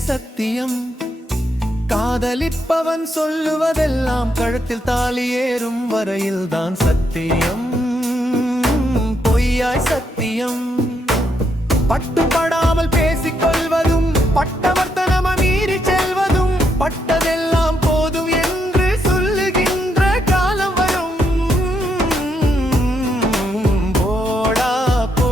பொய்யாய் சத்தியம். காதலிப்பவன் சொல்லுவதெல்லாம் கழுத்தில் தாலி ஏறும் வரையில்தான் சத்தியம். பொய்யாய் சத்தியம். பட்டுப்படாமல் பேசிக் கொள்வதும் பட்டவர்த்தனம மீறி செல்வதும் பட்டதெல்லாம் போதும் என்று சொல்லுகின்ற காலம் வரும். போடா போ.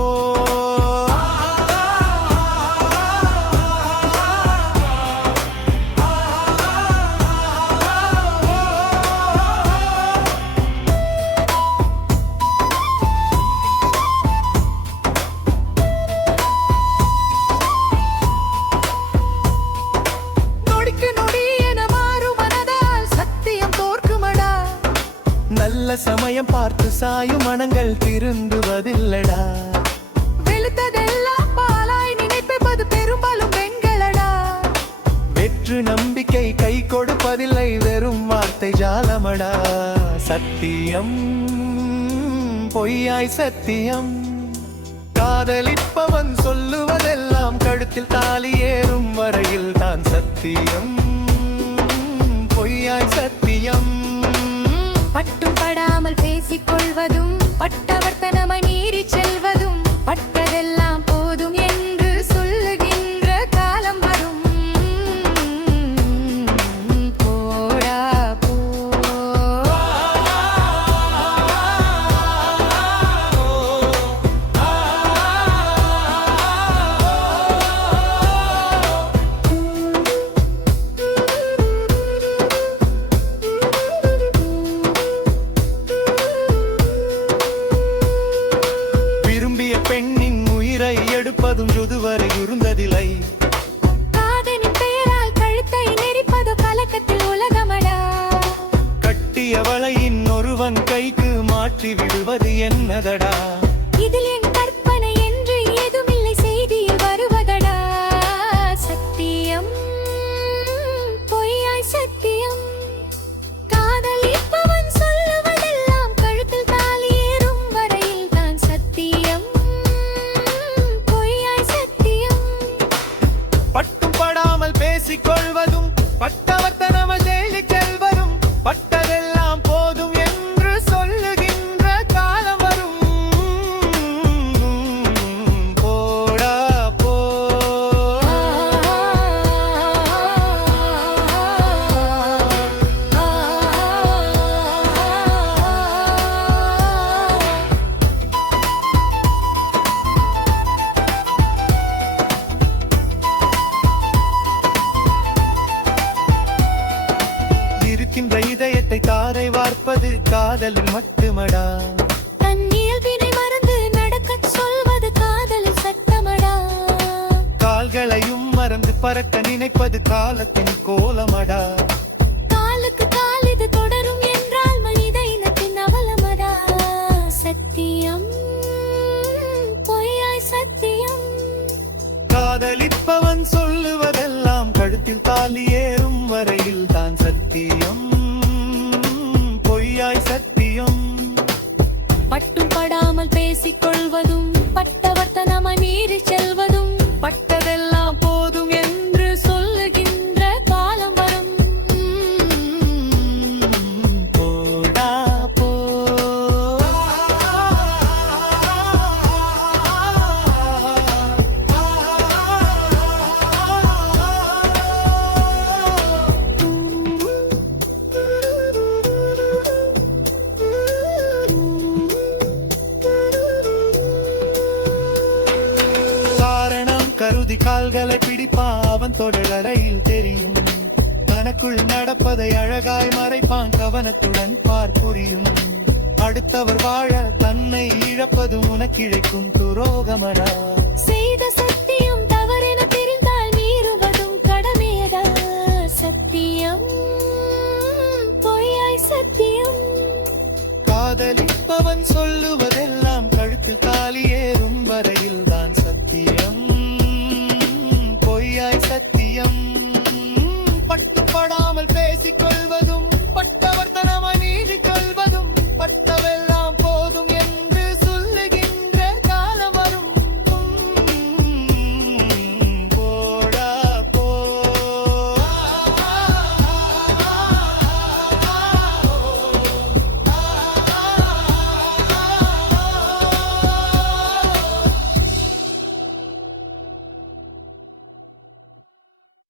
நல்ல சமயம் பார்த்து சாயும் மனங்கள் திருந்துவதில்லடா. வெளுத்ததெல்லாம் பாலாய் நினைப்பது பெரும்பாலும் பெண்களடா. வெற்று நம்பிக்கை கை கொடுப்பதில்லை, வெறும் வார்த்தை ஜாலமடா. சத்தியம் பொய்யாய் சத்தியம். காதலிப்பவன் சொல்லுவதெல்லாம் கழுத்தில் தாலி ஏறும் வரையில் தான் சத்தியம். பொய்யாய் சத்தியம். பட்டும் படாமல் பேசிக் கொள்வதும் பட்டவர்த்தனமாய் மீறி செல்வதும் பட்டதெல்லாம் போதும் என்று சொல்லுகின்ற காலம் வரும். போடா போ. பெண்ணின் உயிரை எடுப்பதும் ருதுவரை இருந்ததில்லை. காதலின் பெயரால் கழுத்தை நெரிப்பது கலக்கத்தில் உலகமடா. கட்டிய வளையின் ஒருவன் கைக்கு மாற்றி விடுவது என்னதடா. இதில் என் கற்பனை என்று ஏதுமில்லை, செய்தியில் வருவதடா. சத்தியம் பொய்யாய் சத்தியம். காதலிப்பவன் சொல்லுவதெல்லாம் கழுத்தில் தாலி ஏறும் வரையில் தான் சத்தியம். பட்டும் படாமல் பேசிக் கொள்வதும் பட்டவர்த்தனம ஜெயிலி செல்வதும் பட்டதெல்லாம் போதும் என்று சொல்லுகின்ற காலம் வரும். போடா போ. இருக்கின்ற இதயத்தை தாரை வார்ப்பது காதலில் மட்டுமடா. தன் இயல்பினை மறந்து நடக்கச் சொல்வது காதலில் சட்டமடா. கால்களையும் மறந்து பறக்க நினைப்பது காலத்தின் கோலமடா. காலுக்கு கால் இது தொடரும் என்றால் மனித இனத்தின் அவலமடா. சத்தியம் பொய்யாய் சத்தியம். காதலிப்பவன் சொல்லுவதெல்லாம் கழுத்தில் தாலி ஏறும் வரையில் தான் சத்தியம். பொய்யாய் சத்தியம். பட்டும் படாமல் பேசிக் கொள்வதும் பட்டவர்த்தனமாய் மீறி செல்வதும் பட்டதெல்லாம் போதும் என்று சொல்லுகின்ற காலம் வரும். போடா போ. கருதி கால்களை பிடிப்பான், அவன் தொடரையில் தெரியும். தனக்குள் நடப்பதை அழகாய் மறைப்பான், கவனத்துடன் பார்ப்புரியும். அடுத்தவர் வாழ தன்னை இழப்பது உனக்கிழைக்கும் துரோகமடா. செய்த சத்தியம் தவறென தெரிந்தால் மீறுவதும் கடமையடா. சத்தியம் பொய்யாய் சத்தியம். காதலிப்பவன் சொல்லுவதெல்லாம் கழுத்தில் தாலியே